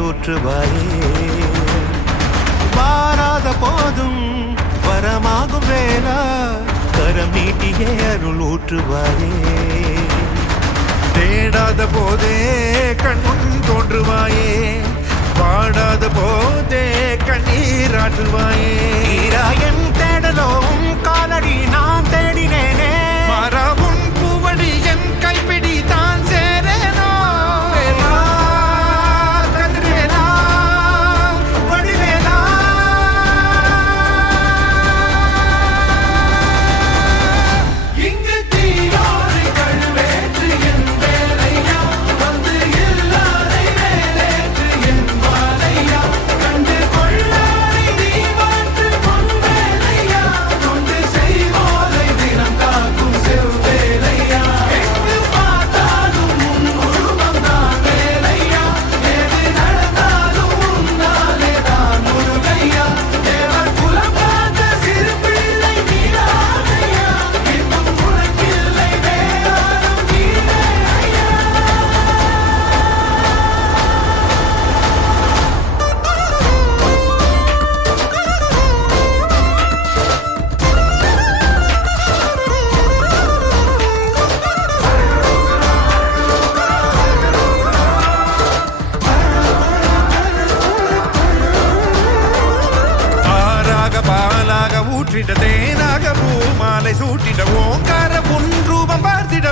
ஊற்றுவாயே வாராத போதும் வரமாகும் வேளா கரம் நீட்டியே அருள் ஊற்றுவாயே தேடாத போதே கண்முன் தோன்றுவாயே பாடாத போதே கண்ணீராற்றுவாயே என் தேடலும் காலடி நான் தேடினேனே மரபும் பூவடி என் கைப்பிடி தான் சேரேனோ கதிர்வேலா வடிவேலா இங்கு தீயோடு கழுவேற்று என் வேலையா வந்து இல்லாதை வேலேற்று என் வாழையா கண்டு கொள்ளாரை நீ மாற்று பொன் வேலையா கொண்டு செய்வோரை தினம் காக்கும் செவ்வேலையா எங்கு பார்த்தாலும் உன் உருவம் தான் வேலையா எது நடந்தாலும் உன்னாலே தான் முருகையா தேவர் குலம் பார்த்த சிறு பிள்ளை நீராதையா இன்னும் உனக்கில்லை வேறாரும் கீழே ஐயா ஆறாக பாலாக ஊற்றிட தேனாக பூமாலை சூட்டிட ஓங்கார பொன் ரூபம் பார்த்திட